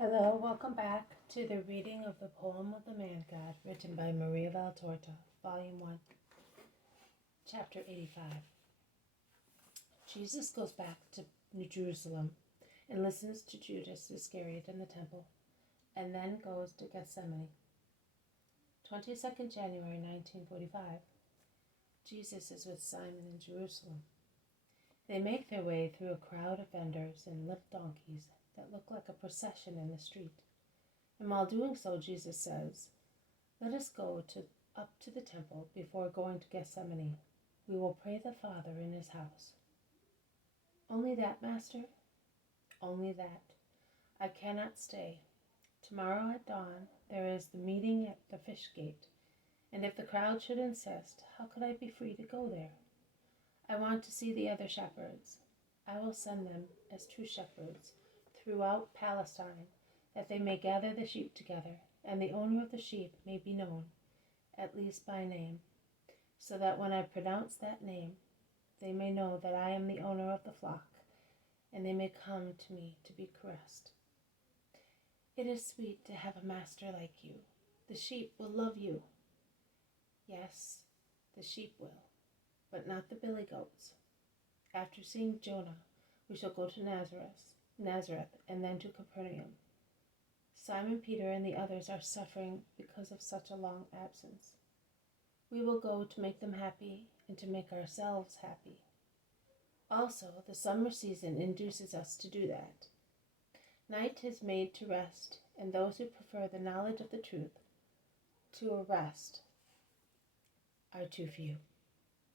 Hello, welcome back to the reading of the poem of the Man-God, written by Maria Valtorta, Volume 1, Chapter 85. Jesus goes back to New Jerusalem and listens to Judas Iscariot in the temple, and then goes to Gethsemane. 22nd January 1945. Jesus is with Simon in Jerusalem. They make their way through a crowd of vendors and limp donkeys that look like a procession in the street. And while doing so, Jesus says, "Let us go up to the temple before going to Gethsemane. We will pray the Father in his house." "Only that, Master?" "Only that. I cannot stay. Tomorrow at dawn there is the meeting at the fish gate, and if the crowd should insist, how could I be free to go there? I want to see the other shepherds. I will send them as true shepherds throughout Palestine, that they may gather the sheep together, and the owner of the sheep may be known, at least by name, so that when I pronounce that name, they may know that I am the owner of the flock, and they may come to me to be caressed. It is sweet to have a master like you. The sheep will love you." "Yes, the sheep will, but not the billy goats. After seeing Jonah, we shall go to Nazareth, and then to Capernaum. Simon Peter and the others are suffering because of such a long absence. We will go to make them happy and to make ourselves happy. Also, the summer season induces us to do that. Night is made to rest, and those who prefer the knowledge of the truth to a rest are too few.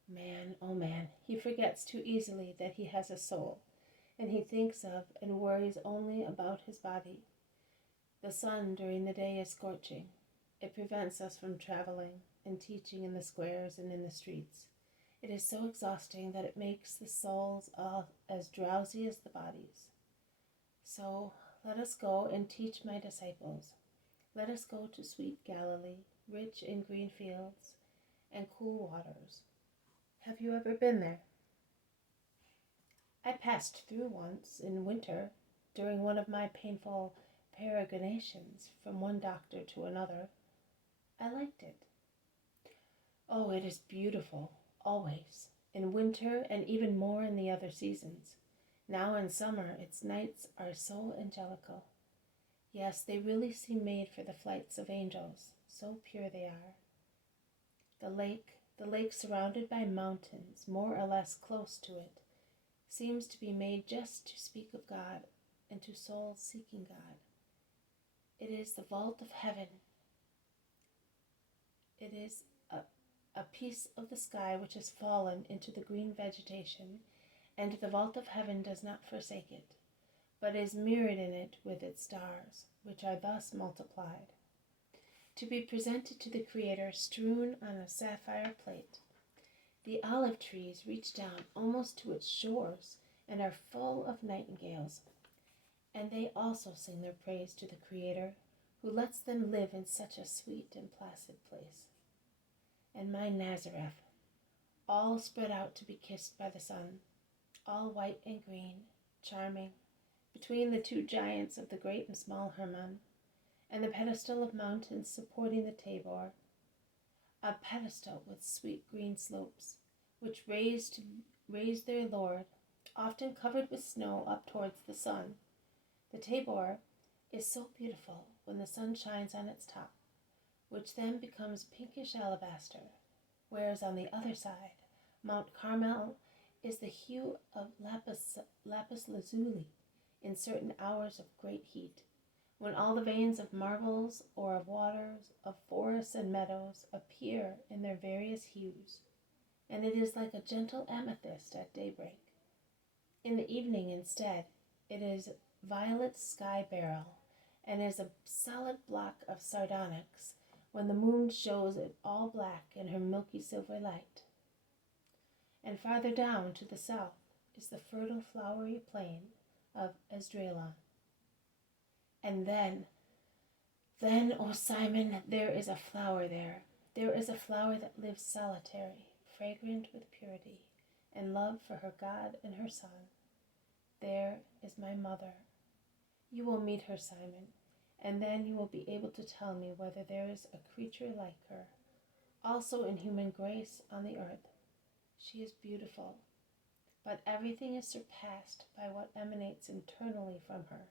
Man, oh man, he forgets too easily that he has a soul, and he thinks of and worries only about his body. The sun during the day is scorching. It prevents us from traveling and teaching in the squares and in the streets. It is so exhausting that it makes the souls all as drowsy as the bodies. So let us go and teach my disciples. Let us go to sweet Galilee, rich in green fields and cool waters. Have you ever been there?" "I passed through once in winter during one of my painful peregrinations from one doctor to another. I liked it." "Oh, it is beautiful, always, in winter and even more in the other seasons. Now in summer its nights are so angelical. Yes, they really seem made for the flights of angels, so pure they are. The lake surrounded by mountains, more or less close to it, seems to be made just to speak of God and to souls seeking God. It is the vault of heaven. It is a piece of the sky which has fallen into the green vegetation, and the vault of heaven does not forsake it, but is mirrored in it with its stars, which are thus multiplied, to be presented to the Creator strewn on a sapphire plate. The olive trees reach down almost to its shores and are full of nightingales, and they also sing their praise to the Creator, who lets them live in such a sweet and placid place. And my Nazareth, all spread out to be kissed by the sun, all white and green, charming, between the two giants of the great and small Hermon, and the pedestal of mountains supporting the Tabor, a pedestal with sweet green slopes, which raise their Lord, often covered with snow, up towards the sun. The Tabor is so beautiful when the sun shines on its top, which then becomes pinkish alabaster, whereas on the other side, Mount Carmel is the hue of lapis lazuli in certain hours of great heat, when all the veins of marbles or of waters, of forests and meadows appear in their various hues, and it is like a gentle amethyst at daybreak. In the evening, instead, it is violet sky beryl, and is a solid block of sardonyx when the moon shows it all black in her milky silver light. And farther down to the south is the fertile flowery plain of Esdraelon. And then, oh Simon, there is a flower there. There is a flower that lives solitary, fragrant with purity, and love for her God and her Son. There is my mother. You will meet her, Simon, and then you will be able to tell me whether there is a creature like her, also in human grace on the earth. She is beautiful, but everything is surpassed by what emanates internally from her.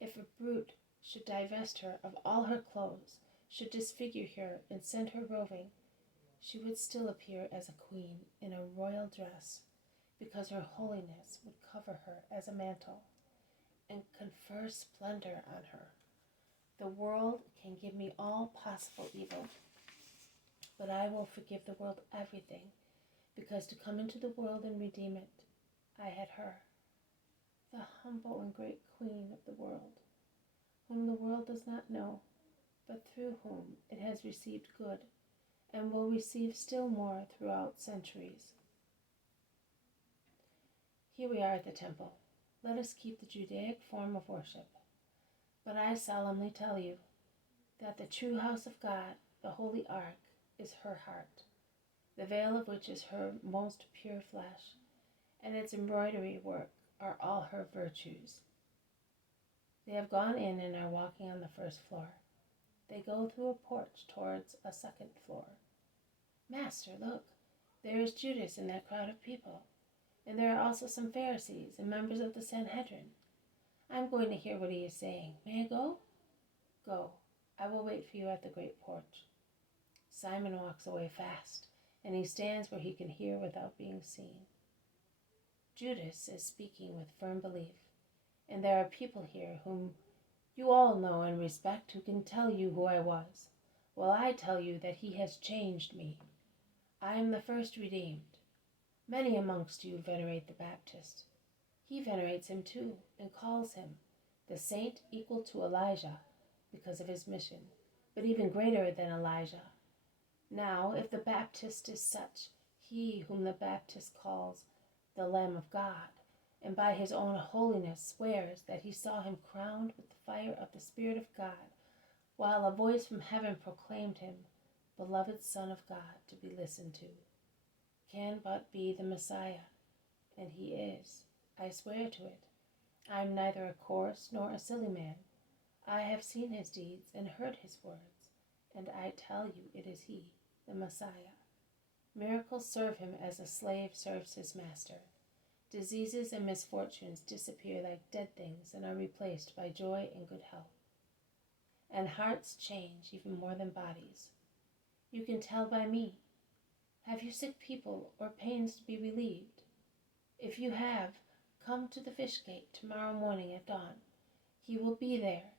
If a brute should divest her of all her clothes, should disfigure her and send her roving, she would still appear as a queen in a royal dress, because her holiness would cover her as a mantle and confer splendor on her. The world can give me all possible evil, but I will forgive the world everything, because to come into the world and redeem it, I had her, the humble and great queen of the world, whom the world does not know, but through whom it has received good, and will receive still more throughout centuries. Here we are at the temple. Let us keep the Judaic form of worship. But I solemnly tell you that the true house of God, the holy ark, is her heart, the veil of which is her most pure flesh, and its embroidery work are all her virtues. They have gone in and are walking on the first floor. They go through a porch towards a second floor. Master, look, there is Judas in that crowd of people, and there are also some Pharisees and members of the Sanhedrin. I am going to hear what he is saying. May I go? Go. I will wait for you at the great porch. Simon walks away fast, and he stands where he can hear without being seen. Judas is speaking with firm belief, and there are people here whom you all know and respect who can tell you who I was. Well, I tell you that he has changed me. I am the first redeemed. Many amongst you venerate the Baptist. He venerates him too, and calls him the saint equal to Elijah because of his mission, but even greater than Elijah. Now, if the Baptist is such, he whom the Baptist calls the Lamb of God, and by his own holiness swears that he saw him crowned with the fire of the Spirit of God, while a voice from heaven proclaimed him, beloved Son of God, to be listened to, can but be the Messiah, and he is. I swear to it. I am neither a coarse nor a silly man. I have seen his deeds and heard his words, and I tell you it is he, the Messiah. Miracles serve him as a slave serves his master. Diseases and misfortunes disappear like dead things and are replaced by joy and good health. And hearts change even more than bodies. You can tell by me. Have you sick people or pains to be relieved? If you have, come to the fish gate tomorrow morning at dawn. He will be there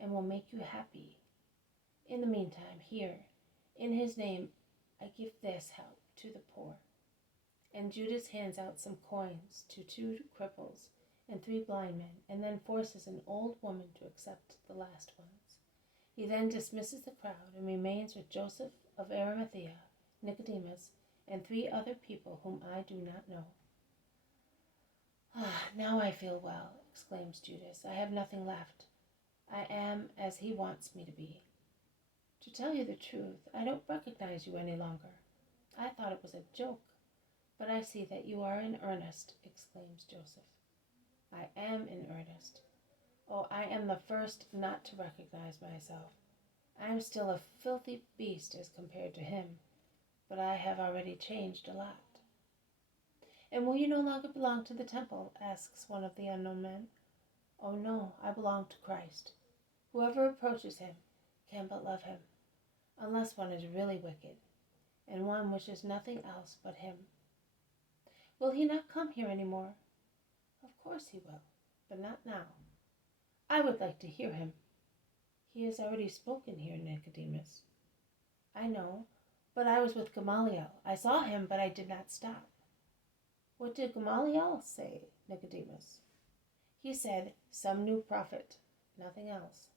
and will make you happy. In the meantime, here, in his name, I give this help to the poor. And Judas hands out some coins to 2 cripples and 3 blind men, and then forces an old woman to accept the last ones. He then dismisses the crowd and remains with Joseph of Arimathea, Nicodemus, and 3 other people whom I do not know. Ah, now I feel well, exclaims Judas. I have nothing left. I am as he wants me to be. To tell you the truth, I don't recognize you any longer. I thought it was a joke, but I see that you are in earnest, exclaims Joseph. I am in earnest. Oh, I am the first not to recognize myself. I am still a filthy beast as compared to him, but I have already changed a lot. And will you no longer belong to the temple? Asks one of the unknown men. Oh no, I belong to Christ. Whoever approaches him can but love him, unless one is really wicked, and one wishes nothing else but him. Will he not come here any more? Of course he will, but not now. I would like to hear him. He has already spoken here, Nicodemus. I know, but I was with Gamaliel. I saw him, but I did not stop. What did Gamaliel say, Nicodemus? He said, some new prophet, nothing else.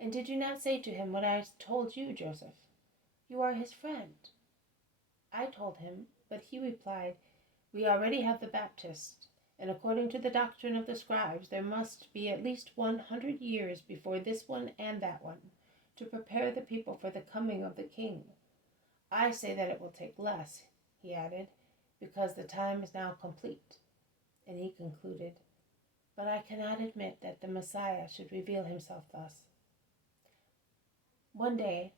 And did you not say to him what I told you, Joseph? You are his friend. I told him, but he replied, we already have the Baptist, and according to the doctrine of the scribes, there must be at least 100 years before this one and that one, to prepare the people for the coming of the King. I say that it will take less, he added, because the time is now complete. And he concluded, but I cannot admit that the Messiah should reveal himself thus. One day,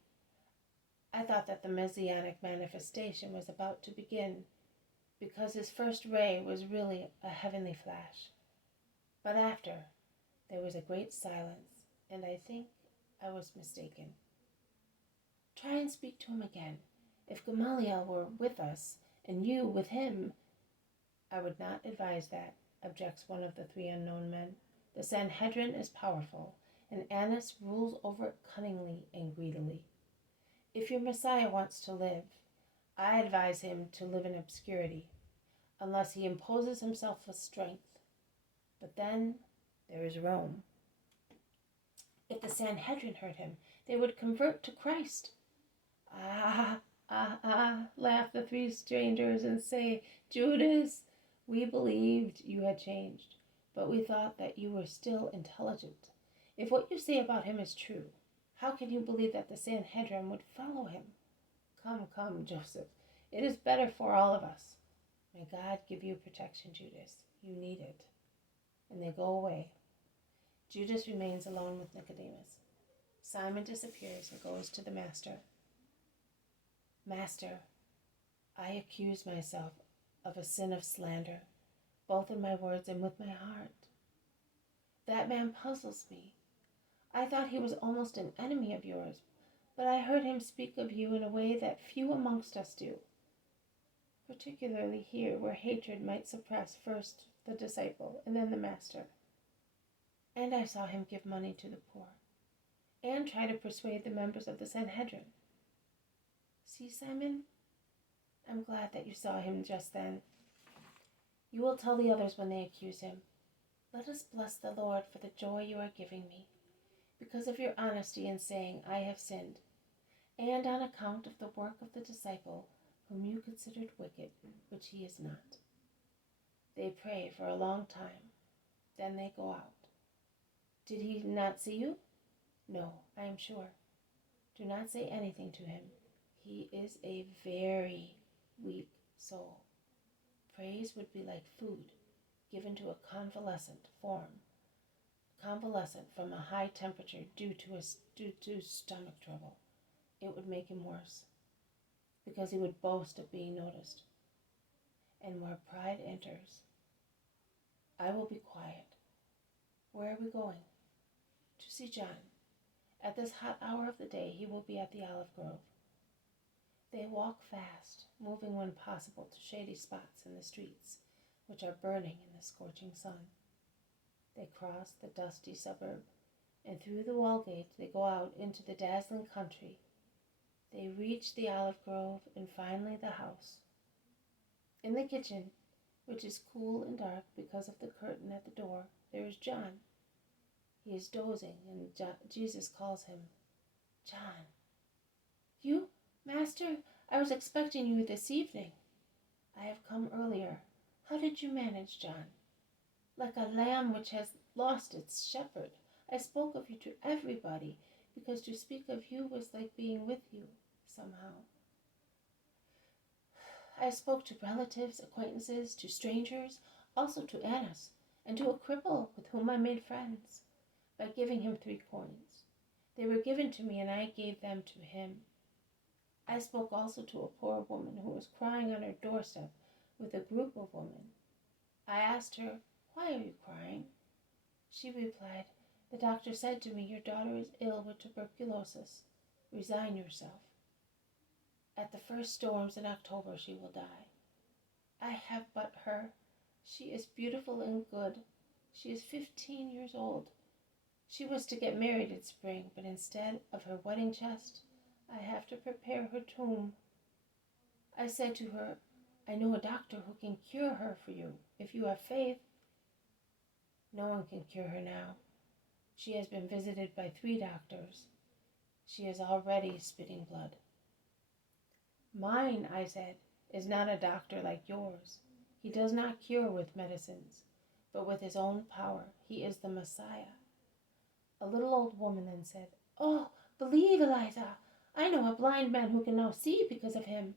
I thought that the Messianic manifestation was about to begin, because his first ray was really a heavenly flash. But after, there was a great silence, and I think I was mistaken. Try and speak to him again. If Gamaliel were with us, and you with him. I would not advise that, objects one of the three unknown men. The Sanhedrin is powerful, and Annas rules over it cunningly and greedily. If your Messiah wants to live, I advise him to live in obscurity, unless he imposes himself with strength. But then there is Rome. If the Sanhedrin heard him, they would convert to Christ. Laugh the three strangers and say, Judas, we believed you had changed, but we thought that you were still intelligent. If what you say about him is true, how can you believe that the Sanhedrin would follow him? Come, Joseph. It is better for all of us. May God give you protection, Judas. You need it. And they go away. Judas remains alone with Nicodemus. Simon disappears and goes to the Master. Master, I accuse myself of a sin of slander, both in my words and with my heart. That man puzzles me. I thought he was almost an enemy of yours, but I heard him speak of you in a way that few amongst us do, particularly here where hatred might suppress first the disciple and then the Master. And I saw him give money to the poor, and try to persuade the members of the Sanhedrin. See, Simon? I'm glad that you saw him just then. You will tell the others when they accuse him. Let us bless the Lord for the joy you are giving me, because of your honesty in saying I have sinned, and on account of the work of the disciple whom you considered wicked, which he is not. They pray for a long time, then they go out. Did he not see you? No, I am sure. Do not say anything to him. He is a very weak soul. Praise would be like food given to a convalescent from a high temperature due to stomach trouble. It would make him worse, because he would boast of being noticed. And where pride enters, I will be quiet. Where are we going? To see John. At this hot hour of the day, he will be at the olive grove. They walk fast, moving when possible to shady spots in the streets, which are burning in the scorching sun. They cross the dusty suburb, and through the wall gate they go out into the dazzling country. They reach the olive grove and finally the house. In the kitchen, which is cool and dark because of the curtain at the door, there is John. He is dozing, and Jesus calls him, John. You? Master, I was expecting you this evening. I have come earlier. How did you manage, John? Like a lamb which has lost its shepherd, I spoke of you to everybody, because to speak of you was like being with you, somehow. I spoke to relatives, acquaintances, to strangers, also to Annas, and to a cripple with whom I made friends, by giving him 3 coins. They were given to me, and I gave them to him. I spoke also to a poor woman who was crying on her doorstep with a group of women. I asked her, Why are you crying? She replied, The doctor said to me, Your daughter is ill with tuberculosis. Resign yourself. At the first storms in October she will die. I have but her. She is beautiful and good. She is 15 years old. She was to get married in spring, but instead of her wedding chest, I have to prepare her tomb. I said to her, I know a doctor who can cure her for you, if you have faith. No one can cure her now. She has been visited by 3 doctors. She is already spitting blood. Mine, I said, is not a doctor like yours. He does not cure with medicines, but with his own power. He is the Messiah. A little old woman then said, Oh, believe, Eliza. I know a blind man who can now see because of him.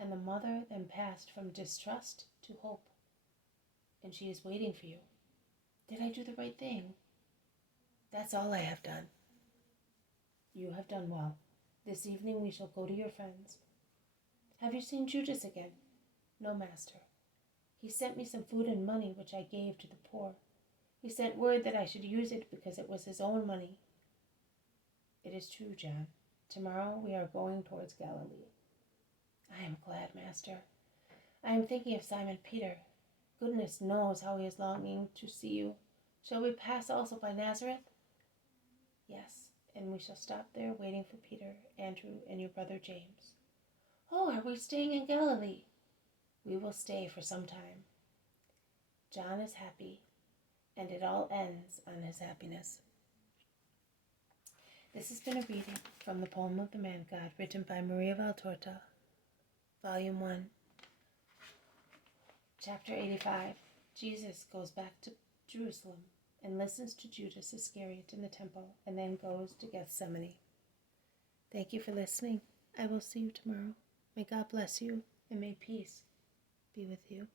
And the mother then passed from distrust to hope. And she is waiting for you. Did I do the right thing? That's all I have done. You have done well. This evening we shall go to your friends. Have you seen Judas again? No, Master. He sent me some food and money which I gave to the poor. He sent word that I should use it because it was his own money. It is true, John. Tomorrow we are going towards Galilee. I am glad, Master. I am thinking of Simon Peter. Goodness knows how he is longing to see you. Shall we pass also by Nazareth? Yes, and we shall stop there waiting for Peter, Andrew, and your brother James. Oh, are we staying in Galilee? We will stay for some time. John is happy, and it all ends on his happiness. This has been a reading from the poem of the Man-God, written by Maria Valtorta, Volume 1, Chapter 85. Jesus goes back to Jerusalem and listens to Judas Iscariot in the temple, and then goes to Gethsemane. Thank you for listening. I will see you tomorrow. May God bless you, and may peace be with you.